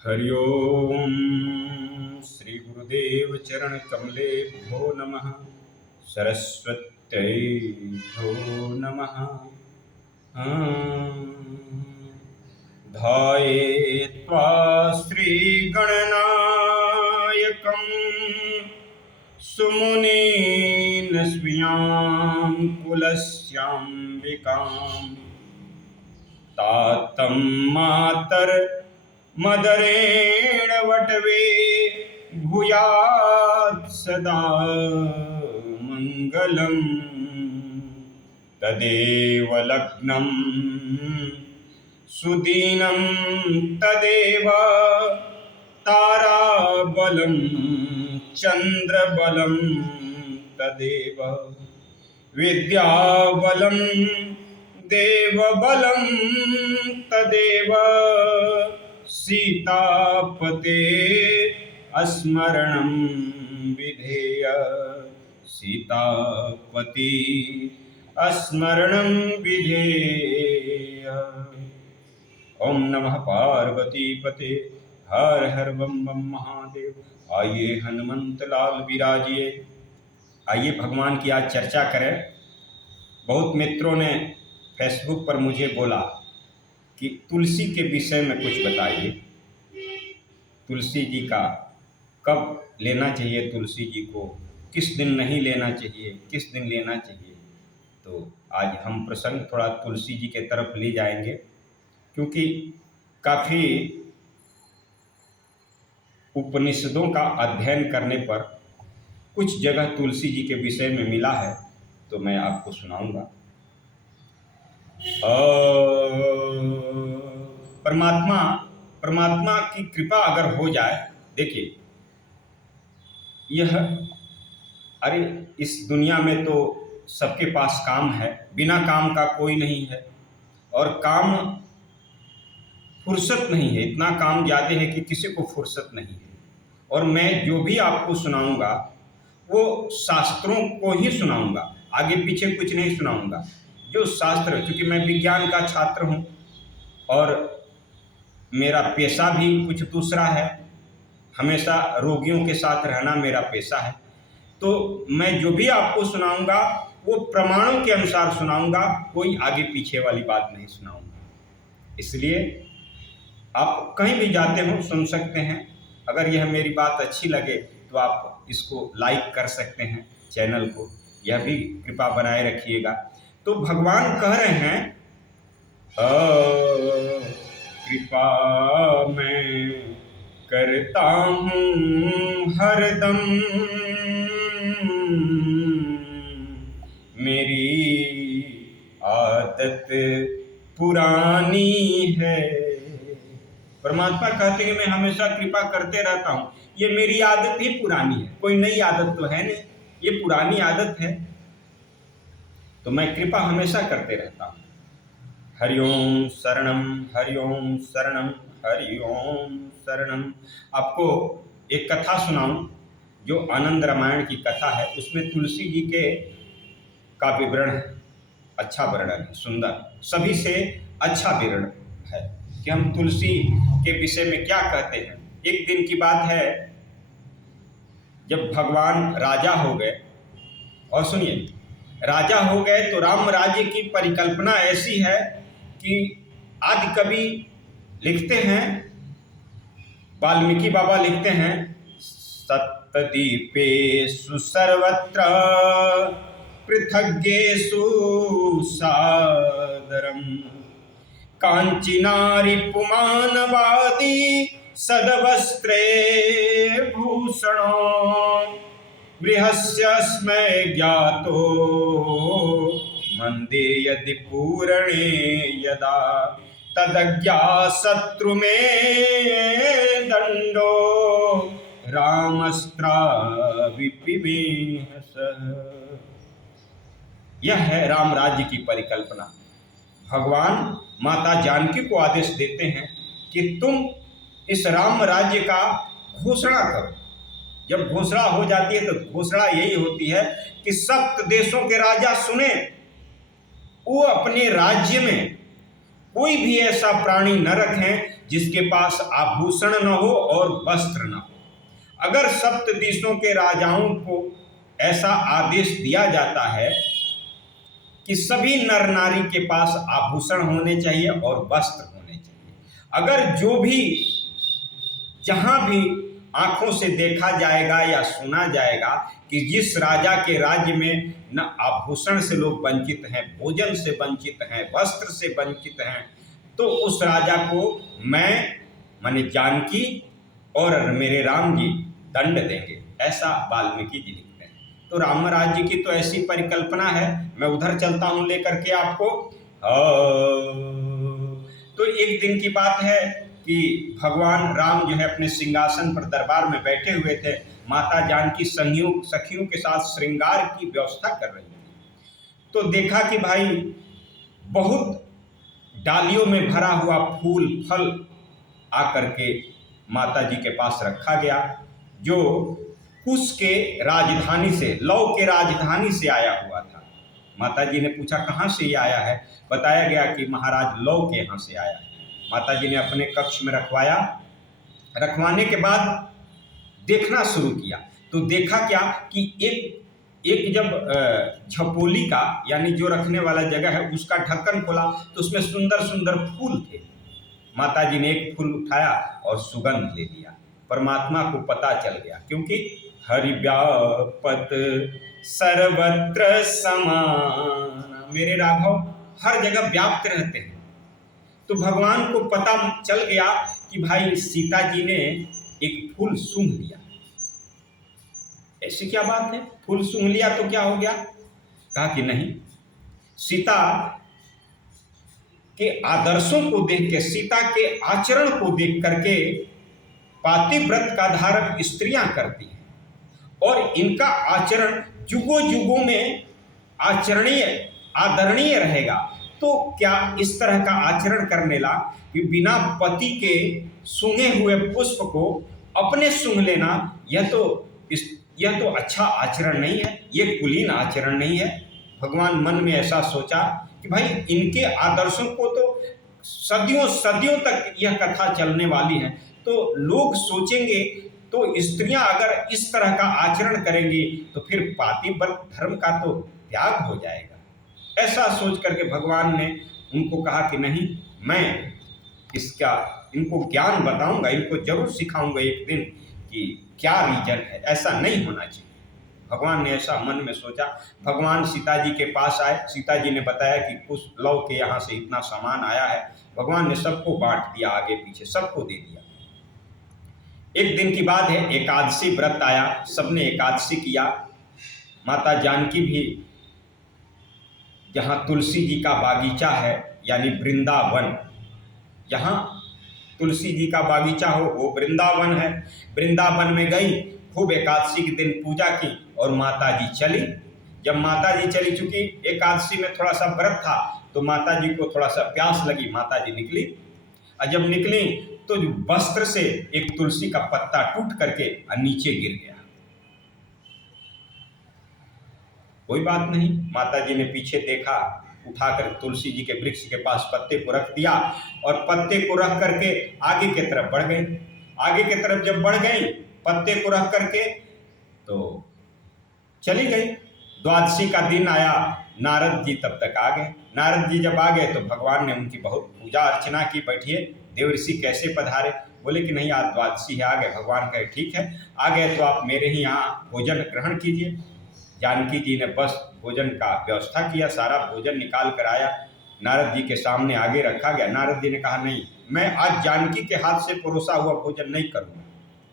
हरि ओम श्री गुरुदेव चरण कमलेभ्यो नमः। सरस्वत्यै भो नमः। ध्यायेत्वा श्रीगणनायकं सुमुनीन् स्वीयां कुलस्याम्बिकां तातं मदरेण वटवे भूयात् सदा मङ्गलम्। तदेव लग्नं सुदीनं तदेव ताराबलं चन्द्रबलं तदेव विद्याबलं देवबलं तदेव सीतापते स्मरणं विधेय। सीतापति स्मरणं विधेय। ओम नमः पार्वती पते हर हर बम बम महादेव। आइए हनुमंत लाल विराजिए। आइए भगवान की आज चर्चा करें। बहुत मित्रों ने फेसबुक पर मुझे बोला कि तुलसी के विषय में कुछ बताइए। तुलसी जी का कब लेना चाहिए, तुलसी जी को किस दिन नहीं लेना चाहिए, किस दिन लेना चाहिए। तो आज हम प्रसंग थोड़ा तुलसी जी के तरफ ले जाएंगे, क्योंकि काफ़ी उपनिषदों का अध्ययन करने पर कुछ जगह तुलसी जी के विषय में मिला है, तो मैं आपको सुनाऊंगा। परमात्मा की कृपा अगर हो जाए, देखिए अरे इस दुनिया में तो सबके पास काम है, बिना काम का कोई नहीं है, और काम फुर्सत नहीं है। इतना काम ज़्यादा है कि किसी को फुर्सत नहीं है। और मैं जो भी आपको सुनाऊंगा वो शास्त्रों को ही सुनाऊंगा, आगे पीछे कुछ नहीं सुनाऊंगा। जो शास्त्र, क्योंकि मैं विज्ञान का छात्र हूँ और मेरा पेशा भी कुछ दूसरा है, हमेशा रोगियों के साथ रहना मेरा पेशा है। तो मैं जो भी आपको सुनाऊंगा वो प्रमाणों के अनुसार सुनाऊंगा, कोई आगे पीछे वाली बात नहीं सुनाऊंगा। इसलिए आप कहीं भी जाते हो सुन सकते हैं। अगर यह मेरी बात अच्छी लगे तो आप इसको लाइक कर सकते हैं, चैनल को, यह भी कृपा बनाए रखिएगा। तो भगवान कह रहे हैं, कृपा मैं करता हूँ हरदम, मेरी आदत पुरानी है। परमात्मा कहते हैं मैं हमेशा कृपा करते रहता हूँ, ये मेरी आदत ही पुरानी है, कोई नई आदत तो है नहीं, ये पुरानी आदत है, तो मैं कृपा हमेशा करते रहता हूँ। हरिओम शरणम, हरिओम शरणम, हरिओम शरणम। आपको एक कथा सुनाऊं जो आनंद रामायण की कथा है। उसमें तुलसी जी के का विवरण है, अच्छा वर्णन है, सुंदर, सभी से अच्छा विवरण है कि हम तुलसी के विषय में क्या कहते हैं। एक दिन की बात है जब भगवान राजा हो गए, और सुनिए, राजा हो गए तो राम राज्य की परिकल्पना ऐसी है कि आदि कवि लिखते हैं, वाल्मीकि बाबा लिखते हैं, सप्तदीपेषु सर्वत्र पृथग्गेषु सादरम्, कांचीनारी पुमानवादी सदवस्त्रे भूषणो, गृहस्यस्मै ज्ञातो मंदे यदि पूरणे यदा, तदज्ञा शत्रु में दंडो रामस्त्रा विपिमेह सह। यह है राम राज्य की परिकल्पना। भगवान माता जानकी को आदेश देते हैं कि तुम इस राम राज्य का घोषणा करो। जब घोषणा हो जाती है तो घोषणा यही होती है कि सप्त देशों के राजा सुने, वो अपने राज्य में कोई भी ऐसा प्राणी न रखें जिसके पास आभूषण न हो और वस्त्र न हो। अगर सप्तदेशों के राजाओं को ऐसा आदेश दिया जाता है कि सभी नर नारी के पास आभूषण होने चाहिए और वस्त्र होने चाहिए, अगर जो भी जहां भी आंखों से देखा जाएगा या सुना जाएगा कि जिस राजा के राज्य में न आभूषण से लोग वंचित हैं, भोजन से वंचित हैं, वस्त्र से वंचित हैं, तो उस राजा को मैं माने जानकी और मेरे राम जी दंड देंगे, ऐसा वाल्मीकि जी लिखते हैं। तो राम राज्य की तो ऐसी परिकल्पना है। मैं उधर चलता हूं लेकर के आपको। तो एक दिन की बात है कि भगवान राम जो है अपने सिंहासन पर दरबार में बैठे हुए थे। माता जानकी सखियों के साथ श्रृंगार की व्यवस्था कर रही थी। तो देखा कि भाई बहुत डालियों में भरा हुआ फूल फल आकर के माता जी के पास रखा गया, जो कुश के राजधानी से, लौ के राजधानी से आया हुआ था। माता जी ने पूछा कहाँ से ये आया है? बताया गया कि महाराज लौ के यहाँ से आया है। माता जी ने अपने कक्ष में रखवाया। रखवाने के बाद देखना शुरू किया तो देखा क्या कि एक जब झपोली का यानी जो रखने वाला जगह है उसका ढक्कन खोला तो उसमें सुंदर सुंदर फूल थे। माता जी ने एक फूल उठाया और सुगंध ले लिया। परमात्मा को पता चल गया, क्योंकि हरि व्यापत सर्वत्र समान, मेरे राघव हर जगह व्याप्त रहते हैं। तो भगवान को पता चल गया कि भाई सीता जी ने एक फूल सूंघ लिया। ऐसी क्या बात है, फूल सूंघ लिया तो क्या हो गया? कहा कि नहीं, सीता के आदर्शों को देख के, सीता के आचरण को देख करके पातिव्रत का धारण स्त्रियां करती हैं और इनका आचरण जुगों जुगों में आचरणीय आदरणीय रहेगा। तो क्या इस तरह का आचरण करने ला कि बिना पति के सूंघे हुए पुष्प को अपने सूंघ लेना, यह तो अच्छा आचरण नहीं है, ये कुलीन आचरण नहीं है। भगवान मन में ऐसा सोचा कि भाई इनके आदर्शों को तो सदियों सदियों तक यह कथा चलने वाली है, तो लोग सोचेंगे, तो स्त्रियां अगर इस तरह का आचरण करेंगी तो फिर पातिव्रत धर्म का तो त्याग हो जाएगा। ऐसा सोच करके भगवान ने उनको कहा कि नहीं, मैं इनको ज्ञान बताऊंगा, इनको जरूर सिखाऊंगा एक दिन कि क्या रीजन है, ऐसा नहीं होना चाहिए। भगवान ने ऐसा मन में सोचा। भगवान सीता जी के पास आए। सीता जी ने बताया कि कुछ लौ के यहाँ से इतना सामान आया है। भगवान ने सबको बांट दिया, आगे पीछे सबको दे दिया। एक दिन की बात है, एकादशी व्रत आया, सबने एकादशी किया। माता जानकी भी, जहाँ तुलसी जी का बागीचा है यानी वृंदावन, जहाँ तुलसी जी का बागीचा हो वो वृंदावन है। वृंदावन में गई, खूब एकादशी के दिन पूजा की और माता जी चली। जब माता जी चली, चूंकि एकादशी में थोड़ा सा व्रत था तो माता जी को थोड़ा सा प्यास लगी, माता जी निकली। और जब निकली तो वस्त्र से एक तुलसी का पत्ता टूट करके नीचे गिर गया। कोई बात नहीं, माता जी ने पीछे देखा, उठाकर तुलसी जी के वृक्ष के पास पत्ते को रख दिया और पत्ते को रख करके आगे की तरफ बढ़ गई। आगे की तरफ जब बढ़ गई, पत्ते को रख करके तो चली गई। द्वादशी का दिन आया, नारद जी तब तक आ गए। नारद जी जब आ गए तो भगवान ने उनकी बहुत पूजा अर्चना की। बैठिए देवर्षि, कैसे पधारे? बोले कि नहीं, आज द्वादशी है, आ गए। भगवान कहे ठीक है, आ गए तो आप मेरे ही यहाँ भोजन ग्रहण कीजिए। जानकी जी ने बस भोजन का व्यवस्था किया, सारा भोजन निकाल कर आया, नारद जी के सामने आगे रखा गया। नारद जी ने कहा नहीं, मैं आज जानकी के हाथ से परोसा हुआ भोजन नहीं करूँगा।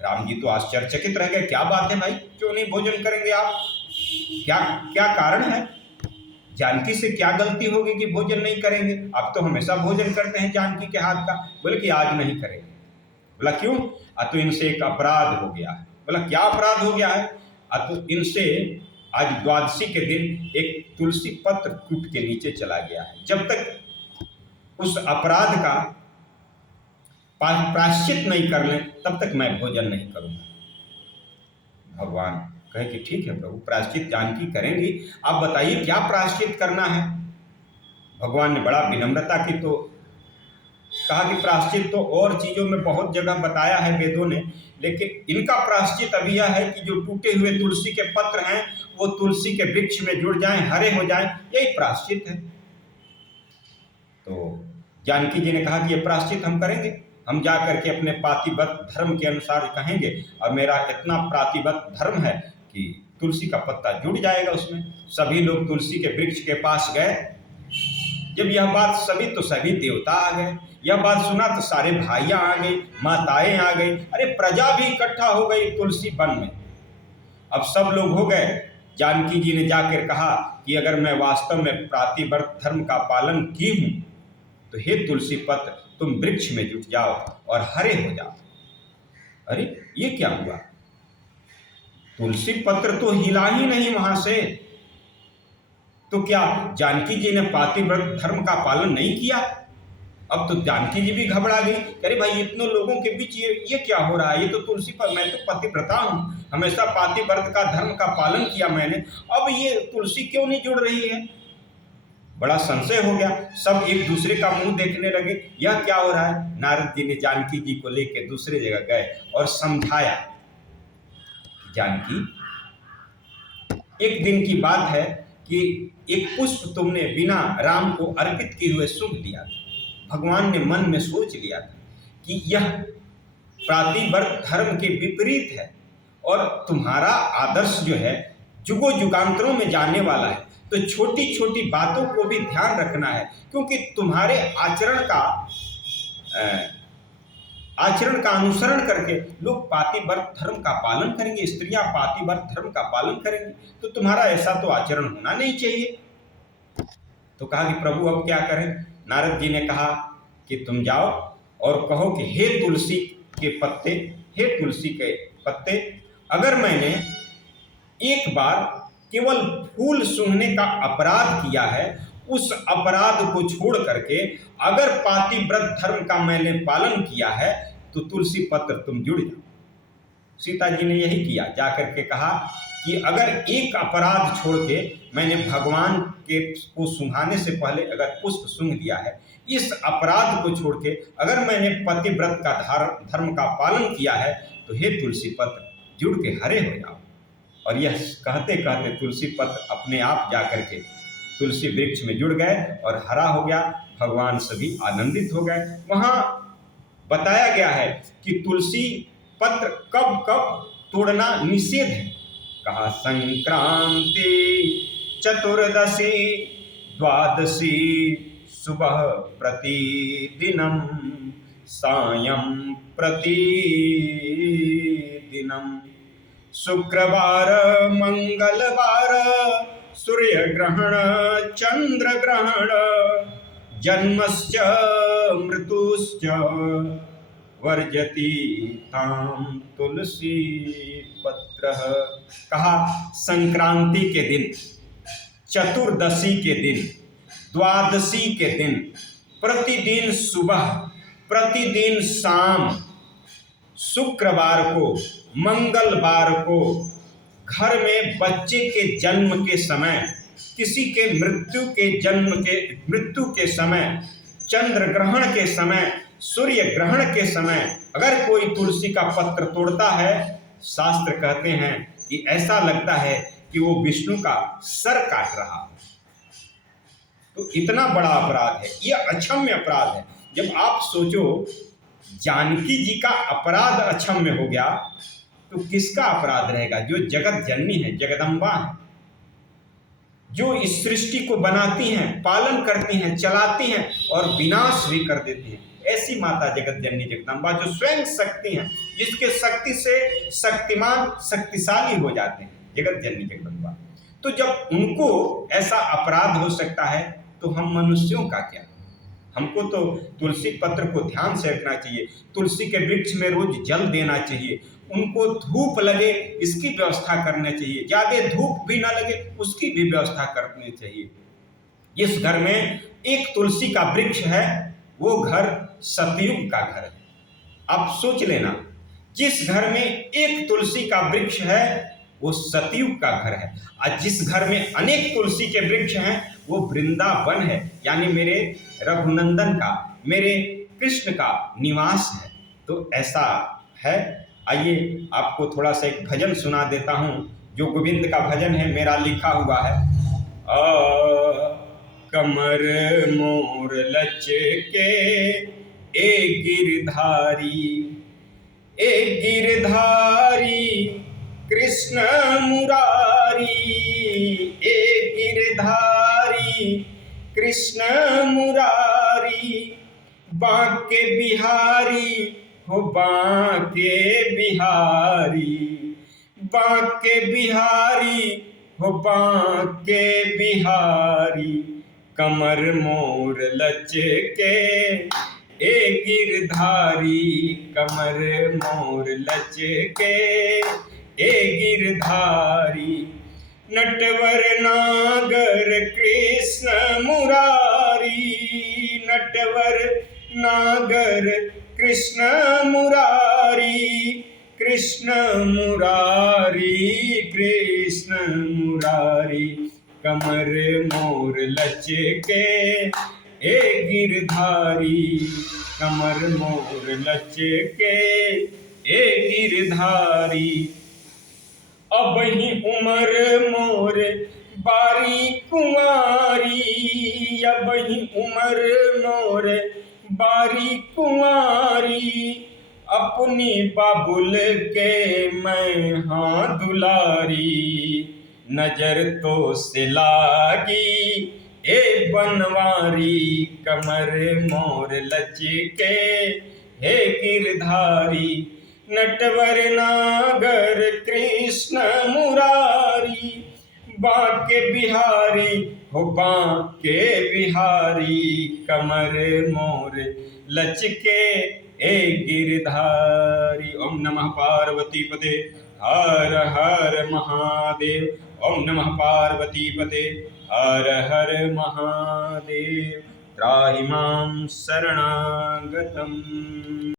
राम जी तो आश्चर्यचकित रह गए, क्या बात है भाई, क्यों नहीं भोजन करेंगे आप? क्या क्या कारण है? जानकी से क्या गलती होगी कि भोजन नहीं करेंगे? आप तो हमेशा भोजन करते हैं जानकी के हाथ का। बोले कि आज नहीं करेंगे। बोला क्यों? तो इनसे एक अपराध हो गया है। बोला क्या अपराध हो गया है? तो इनसे आज द्वादशी के दिन एक तुलसी पत्र टूट के नीचे चला गया है। जब तक उस अपराध का प्रायश्चित नहीं कर लें तब तक मैं भोजन नहीं करूंगा। भगवान कहे कि ठीक है प्रभु, प्रायश्चित जानकी करेंगी, आप बताइए क्या प्रायश्चित करना है। भगवान ने बड़ा विनम्रता की तो कहा कि प्रायश्चित तो और चीज़ों में बहुत जगह बताया है वेदों ने, लेकिन इनका प्रायश्चित अभी यह है कि जो टूटे हुए तुलसी के पत्र हैं वो तुलसी के वृक्ष में जुड़ जाएं, हरे हो जाएं, यही प्रायश्चित है। तो जानकी जी ने कहा कि ये प्रायश्चित हम करेंगे, हम जा करके अपने पातिव्रत धर्म के अनुसार कहेंगे, और मेरा इतना पातिव्रत धर्म है कि तुलसी का पत्ता जुड़ जाएगा उसमें। सभी लोग तुलसी के वृक्ष के पास गए। जब यह बात सभी देवता आ गए, यह बात सुना तो सारे भाइयां आ गए, माताएं आ गई, अरे प्रजा भी इकट्ठा हो गई तुलसी वन में। अब सब लोग हो गए। जानकी जी ने जाकर कहा कि अगर मैं वास्तव में पातिव्रत धर्म का पालन की हूं तो हे तुलसी पत्र तुम वृक्ष में जुट जाओ और हरे हो जाओ। अरे ये क्या हुआ? तुलसी पत्र तो हिला ही नहीं वहां से। तो क्या जानकी जी ने पातिव्रत धर्म का पालन नहीं किया? अब तो जानकी जी भी घबरा गई। अरे भाई इतने लोगों के बीच ये क्या हो रहा है? ये तो तुलसी पर, मैं तो पतिव्रता हूँ, हमेशा पातिव्रत का धर्म का पालन किया मैंने, अब ये तुलसी क्यों नहीं जुड़ रही है? बड़ा संशय हो गया। सब एक दूसरे का मुंह देखने लगे, यह क्या हो रहा है? नारद जी ने जानकी जी को लेकर दूसरे जगह गए और समझाया, जानकी एक दिन की बात है कि एक पुष्प तुमने बिना राम को अर्पित किए हुए सूंघ लिया। भगवान ने मन में सोच लिया था कि यह पातिव्रत धर्म के विपरीत है और तुम्हारा आदर्श जो है जुगों जुगांतरों में जाने वाला है, तो छोटी छोटी बातों को भी ध्यान रखना है, क्योंकि तुम्हारे आचरण का अनुसरण करके लोग पातिव्रत धर्म का पालन करेंगे, स्त्रियां पातिव्रत धर्म का पालन करेंगी, तो तुम्हारा ऐसा तो आचरण होना नहीं चाहिए। तो कहा कि प्रभु अब क्या करें? नारद जी ने कहा कि तुम जाओ और कहो कि हे तुलसी के पत्ते, हे तुलसी के पत्ते, अगर मैंने एक बार केवल फूल सूंघने का अपराध किया है, उस अपराध को छोड़ करके अगर पातिव्रत धर्म का मैंने पालन किया है तो तुलसी पत्र तुम जुड़ जाओ। सीता जी ने यही किया, जाकर के कहा कि अगर एक अपराध छोड़ के मैंने भगवान के को सूंघाने से पहले अगर पुष्प सूंघ दिया है, इस अपराध को छोड़ के अगर मैंने पतिव्रत का धर्म का पालन किया है तो हे तुलसी पत्र जुड़ के हरे हो जाओ। और यह कहते कहते तुलसी पत्र अपने आप जाकर के तुलसी वृक्ष में जुड़ गए और हरा हो गया। भगवान सभी आनंदित हो गए। वहाँ बताया गया है कि तुलसी पत्र कब कब तोड़ना निषेध है। कहा संक्रांति चतुर्दशी द्वादशी सुबह प्रतिदिनम सायं प्रतिदिनम, शुक्रवार मंगलवार सूर्य ग्रहण चंद्र ग्रहण जन्मश्च मृत्युश्च वर्जति ताम तुलसी पत्र। कहा संक्रांति के दिन, चतुर्दशी के दिन, द्वादशी के दिन, प्रतिदिन सुबह, प्रतिदिन शाम, शुक्रवार को, मंगलवार को, घर में बच्चे के जन्म के समय, किसी के मृत्यु के समय, चंद्र ग्रहण के समय, सूर्य ग्रहण के समय अगर कोई तुलसी का पत्र तोड़ता है, शास्त्र कहते हैं कि ऐसा लगता है कि वो विष्णु का सर काट रहा है। तो इतना बड़ा अपराध है, यह अक्षम्य अपराध है। जब आप सोचो जानकी जी का अपराध अक्षम्य हो गया तो किसका अपराध रहेगा? जो जगत जननी है, जगदम्बा है, जो इस सृष्टि को बनाती हैं, पालन करती हैं, चलाती हैं और विनाश भी कर देती हैं, ऐसी माता जगत जननी जगदम्बा जो स्वयं शक्ति हैं, जिसके शक्ति से शक्तिमान शक्तिशाली हो जाते हैं, जगत जननी जगदम्बा। तो जब उनको ऐसा अपराध हो सकता है तो हम मनुष्यों का क्या? हमको तो तुलसी पत्र को ध्यान से रखना चाहिए, तुलसी के वृक्ष में रोज जल देना चाहिए, उनको धूप लगे इसकी व्यवस्था करनी चाहिए, ज़्यादा धूप भी ना लगे उसकी भी व्यवस्था करनी चाहिए। जिस घर में एक तुलसी का वृक्ष है वो घर सतयुग का घर है। आप सोच लेना, जिस घर में एक तुलसी का वृक्ष है वो सतयुग का घर है, और जिस घर में अनेक तुलसी के वृक्ष हैं वो वृंदावन है, यानी मेरे रघुनंदन का, मेरे कृष्ण का निवास है। तो ऐसा है। आइए आपको थोड़ा सा एक भजन सुना देता हूँ, जो गोविंद का भजन है, मेरा लिखा हुआ है। कमर मोर लचके एक गिरधारी, एक गिरधारी कृष्ण मुरारी, एक गिरधारी कृष्ण मुरारी, बांके बिहारी हो बांके बिहारी, बांके बिहारी हो बांके बिहारी, कमर मोर लचके ए गिरधारी, कमर मोर लचके ए गिरधारी, नटवर नागर कृष्ण मुरारी, नटवर नागर कृष्ण मुरारी, कृष्ण मुरारी, कृष्ण मुरारी, कमर मोर लचके ए गिरधारी, कमर मोर लचके ए गिरधारी, अबही उमर मोर बारी कुंवारी, अबही उमर मोर बारी कुंवारी, अपनी बाबुल के मैं हाँ दुलारी, नजर तो से लागी ए बनवारी, कमर मोर लचके हे गिरधारी, नटवर नागर कृष्ण मुरारी, बांके बिहारी हो बांके बिहारी, कमर मोर लचके ए गिरधारी। ओम नमः पार्वती पते हर हर महादेव, ओम नमः पार्वती पते हर हर महादेव, त्राहि मां शरणागतम्।